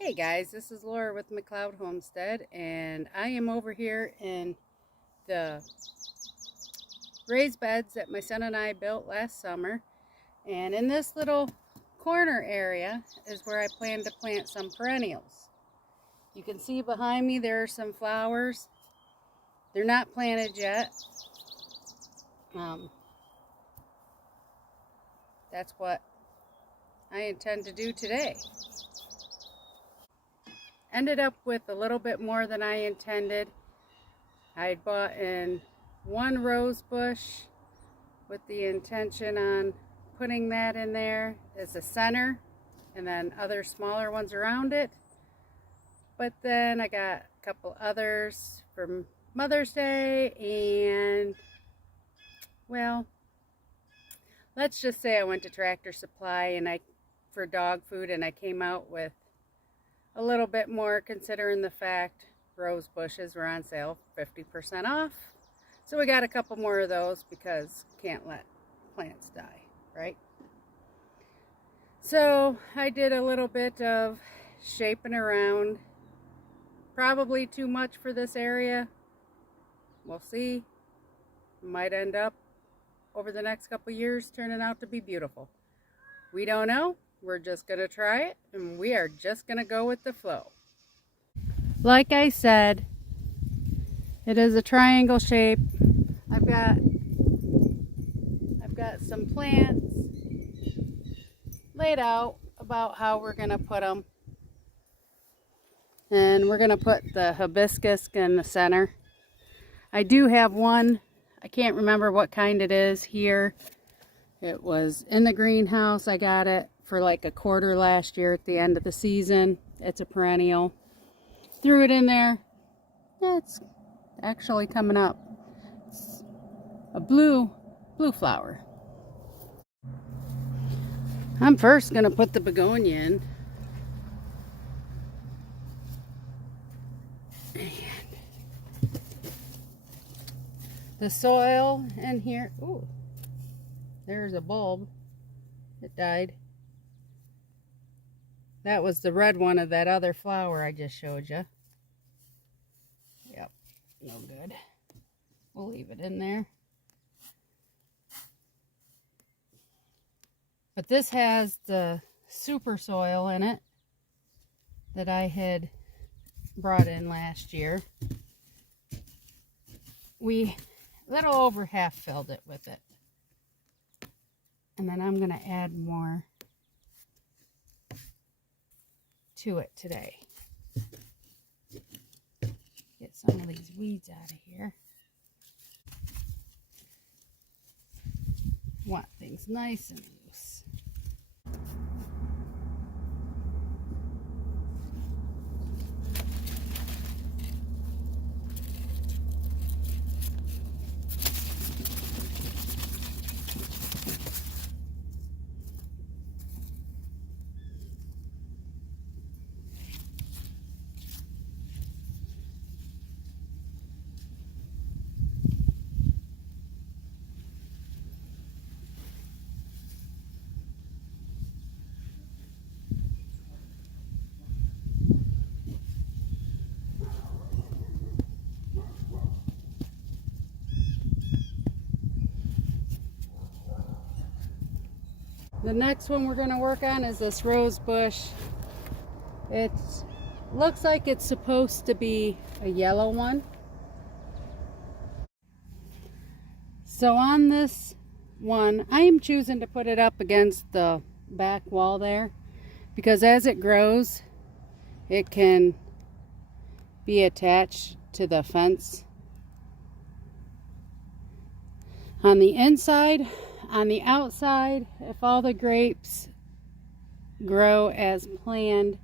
Hey guys, this is Laura with McLeod Homestead, and I am over here in the raised beds that my son and I built last summer. And in this little corner area is where I plan to plant some perennials. You can see behind me there are some flowers. They're not planted yet. That's what I intend to do today. Ended up with a little bit more than I intended. I bought in one rose bush with the intention on putting that in there as a center, and then other smaller ones around it. But then I got a couple others for Mother's Day, and well, let's just say I went to Tractor Supply for dog food, and I came out with a little bit more, considering the fact rose bushes were on sale 50% off. So we got a couple more of those because can't let plants die, right? So I did a little bit of shaping around. Probably too much for this area. We'll see. Might end up over the next couple years turning out to be beautiful. We don't know. We're just going to try it, and we are just going to go with the flow. Like I said, it is a triangle shape. I've got some plants laid out about how we're going to put them. And we're going to put the hibiscus in the center. I do have one, I can't remember what kind it is here. It was in the greenhouse. I got it for like a quarter last year at the end of the season. It's a perennial. Threw it in there. Yeah, it's actually coming up. It's a blue flower. I'm first going to put the begonia in. And the soil in here. Ooh, there's a bulb. It died. That was the red one of that other flower I just showed you. Yep, no good. We'll leave it in there. But this has the super soil in it that I had brought in last year. We little over half filled it with it. And then I'm going to add more to it today. Get some of these weeds out of here. Want things nice and loose. The next one we're going to work on is this rose bush. It looks like it's supposed to be a yellow one. So on this one, I am choosing to put it up against the back wall there, because as it grows, it can be attached to the fence. On the inside, on the outside, if all the grapes grow as planned,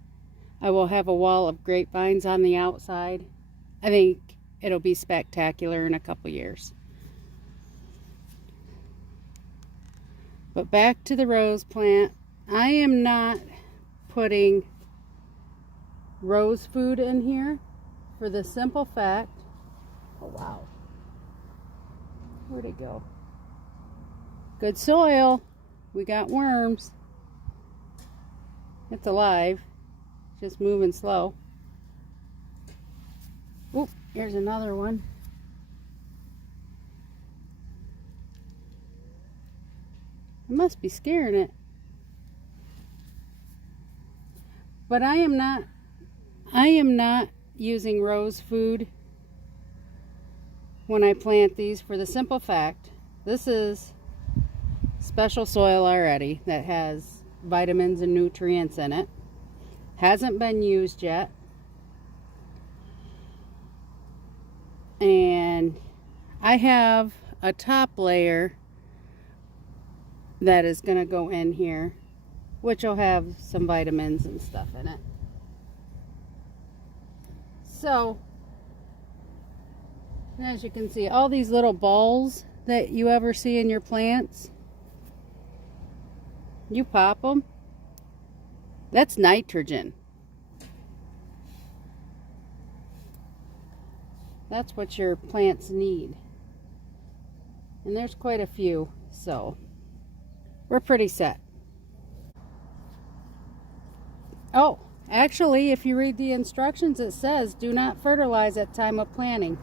I will have a wall of grapevines on the outside. I think it'll be spectacular in a couple years. But back to the rose plant. I am not putting rose food in here for the simple fact, oh wow, where'd it go? Good soil. We got worms. It's alive. just moving slow. Oop, here's another one. It must be scaring it. But I am not using rose food when I plant these, for the simple fact this is special soil already that has vitamins and nutrients in it. Hasn't been used yet. And I have a top layer that is going to go in here, which will have some vitamins and stuff in it. So, as you can see, all these little balls that you ever see in your plants, you pop them, that's nitrogen. That's what your plants need. And there's quite a few, so we're pretty set. Oh, actually, if you read the instructions, it says do not fertilize at time of planting.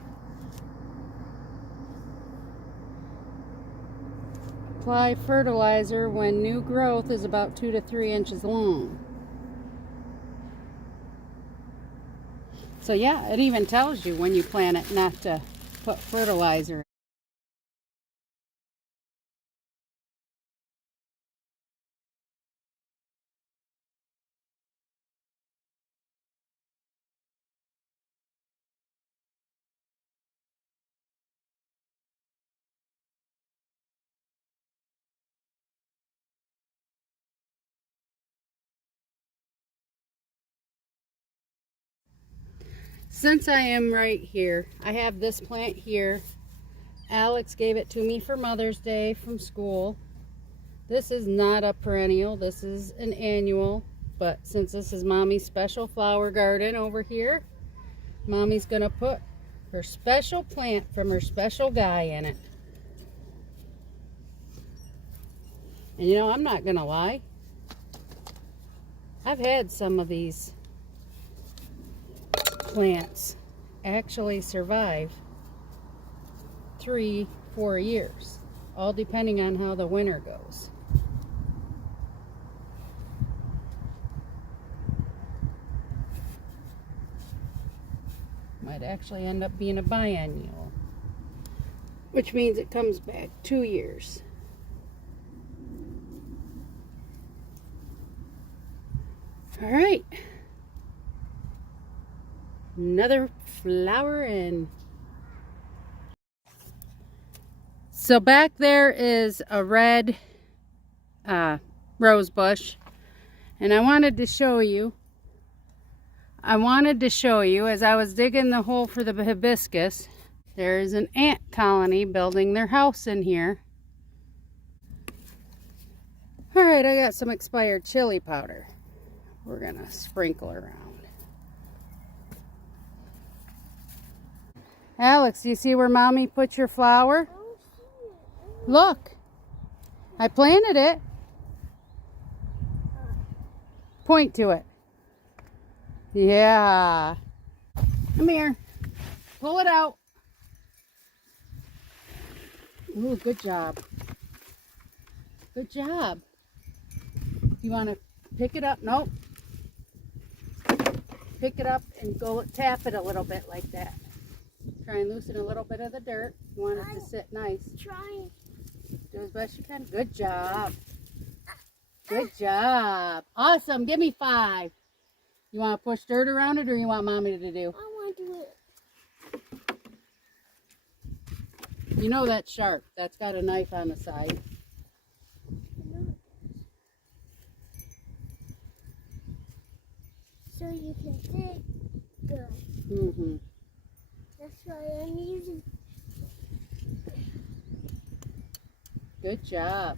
Apply fertilizer when new growth is about 2 to 3 inches long. So yeah, it even tells you when you plant it not to put fertilizer. Since I am right here, I have this plant here. Alex gave it to me for Mother's Day from school. This is not a perennial, this is an annual, but since this is Mommy's special flower garden over here, Mommy's gonna put her special plant from her special guy in it. And you know, I'm not gonna lie, I've had some of these plants actually survive 3-4 years, all depending on how the winter goes. Might actually end up being a biennial, which means it comes back 2 years. All right, another flower in. So back there is a red rose bush, and I wanted to show you as I was digging the hole for the hibiscus, there is an ant colony building their house in here. All right, I got some expired chili powder. We're gonna sprinkle around. Alex, do you see where Mommy put your flower? Look, I planted it. Point to it. Yeah. Come here. Pull it out. Ooh, good job. Good job. You want to pick it up? Nope. Pick it up and go tap it a little bit like that. Try and loosen a little bit of the dirt. You want it to sit nice. Trying. Do as best you can. Good job. Good job. Awesome. Give me 5. You want to push dirt around it, or you want Mommy to do? I want to do it. You know that's sharp. That's got a knife on the side. So you can dig good. Mm-hmm. That's why I'm using. Good job.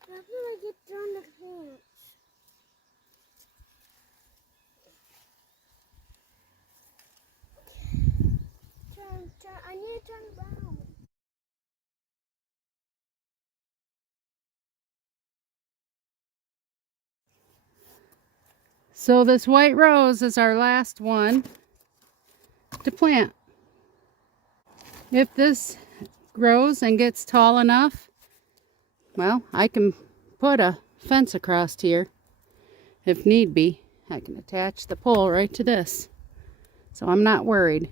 How can I get down the plants? I need to So this white rose is our last one to plant. If this grows and gets tall enough, well, I can put a fence across here if need be. I can attach the pole right to this, so I'm not worried.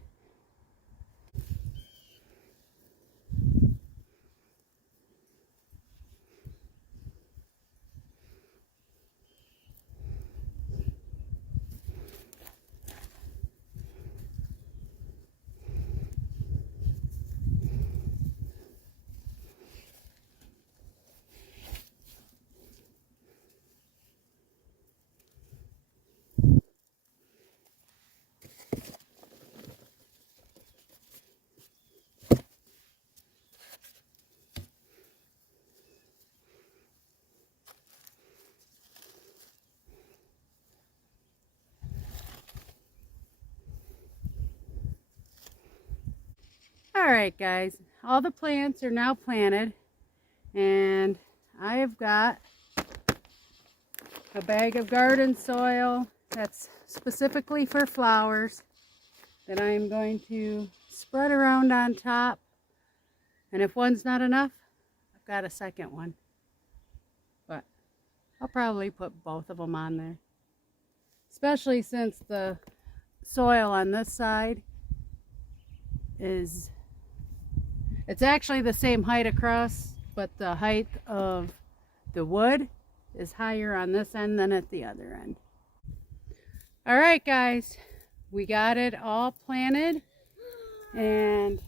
Alright guys, all the plants are now planted, and I have got a bag of garden soil that's specifically for flowers that I'm going to spread around on top, and if one's not enough, I've got a second one, but I'll probably put both of them on there, especially since the soil on this side is, it's actually the same height across, but the height of the wood is higher on this end than at the other end. All right guys, we got it all planted, and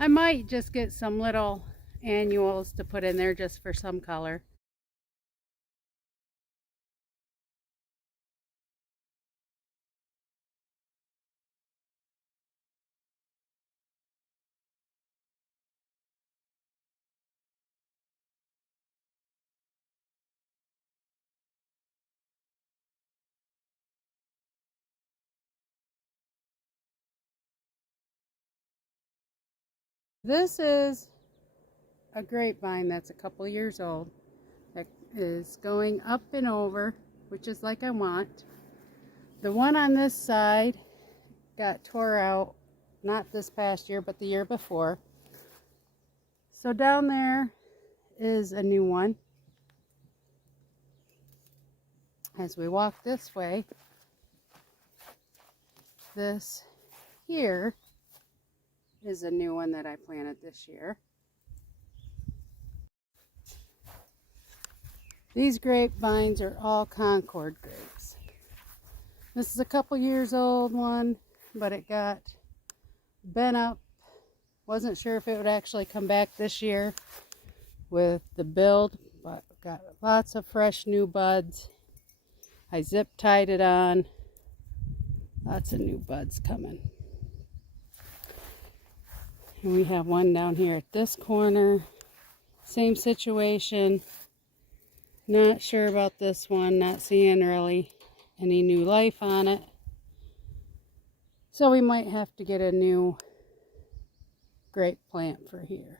I might just get some little annuals to put in there just for some color. This is a grapevine that's a couple years old that is going up and over, which is like I want. The one on this side got tore out, not this past year, but the year before. So down there is a new one. As we walk this way, this here is a new one that I planted this year. These grapevines are all Concord grapes. This is a couple years old one, but it got bent up. Wasn't sure if it would actually come back this year with the build, but got lots of fresh new buds. I zip tied it on. Lots of new buds coming. And we have one down here at this corner. Same situation. Not sure about this one. Not seeing really any new life on it. So we might have to get a new grape plant for here.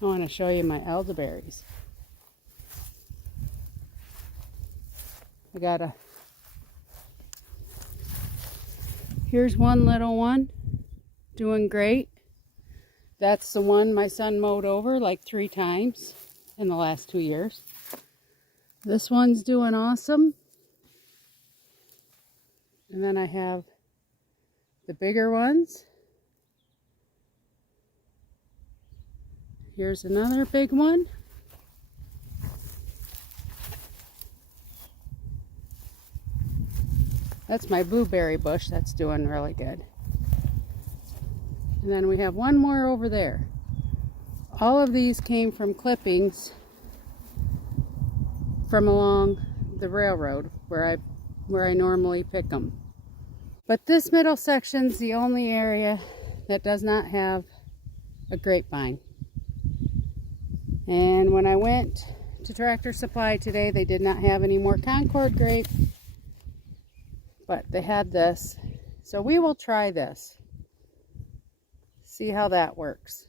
I want to show you my elderberries. I got a, here's one little one doing great. That's the one my son mowed over like 3 times in the last 2 years. This one's doing awesome. And then I have the bigger ones. Here's another big one. That's my blueberry bush that's doing really good. And then we have one more over there. All of these came from clippings from along the railroad where I normally pick them. But this middle section's the only area that does not have a grapevine. And when I went to Tractor Supply today, they did not have any more Concord grape, but they had this. So we will try this. See how that works.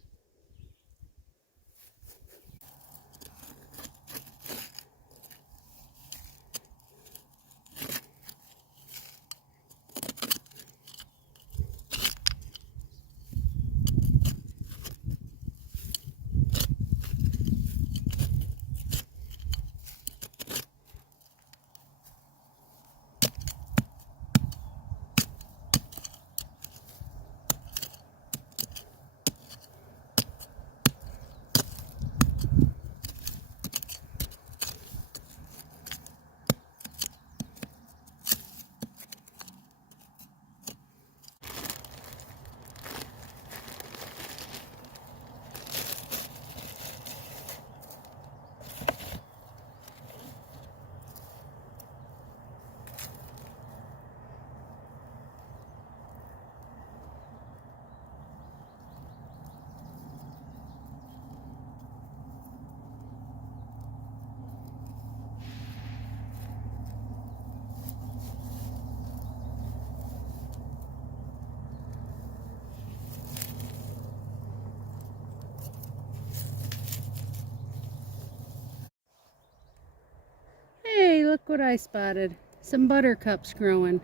look what I spotted. Some buttercups growing.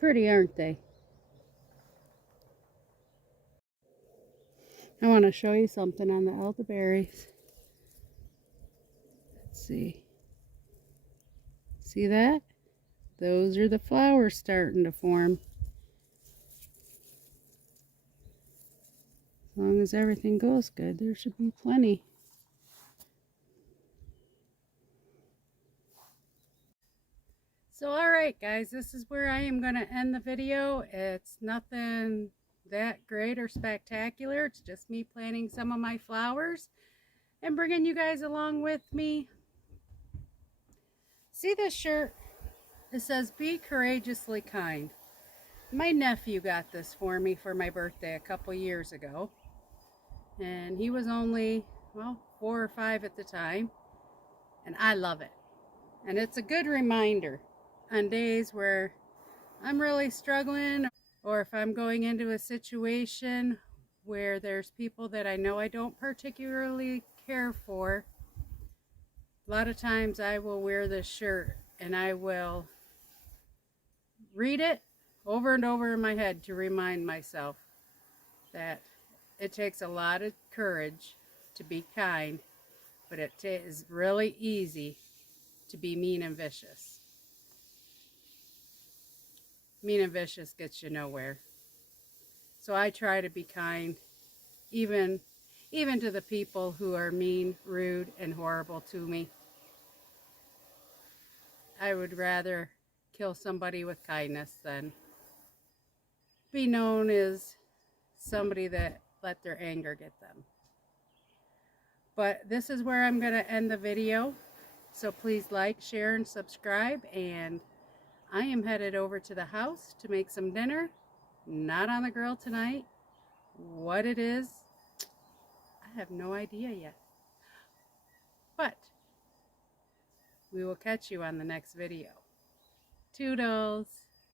Pretty, aren't they? I want to show you something on the elderberries. Let's see. See that? Those are the flowers starting to form. As long as everything goes good, there should be plenty. So alright guys, this is where I am going to end the video. It's nothing that great or spectacular. It's just me planting some of my flowers and bringing you guys along with me. See this shirt? It says, "Be courageously kind." My nephew got this for me for my birthday a couple years ago. And he was only, well, 4 or 5 at the time. And I love it. And it's a good reminder on days where I'm really struggling, or if I'm going into a situation where there's people that I know I don't particularly care for. A lot of times I will wear this shirt and I will read it over and over in my head to remind myself that it takes a lot of courage to be kind, but it is really easy to be mean and vicious. Mean and vicious gets you nowhere. So I try to be kind, even to the people who are mean, rude, and horrible to me. I would rather kill somebody with kindness than be known as somebody that let their anger get them. But this is where I'm going to end the video. So please like, share, and subscribe. And I am headed over to the house to make some dinner. Not on the grill tonight. What it is, I have no idea yet. But we will catch you on the next video. Toodles!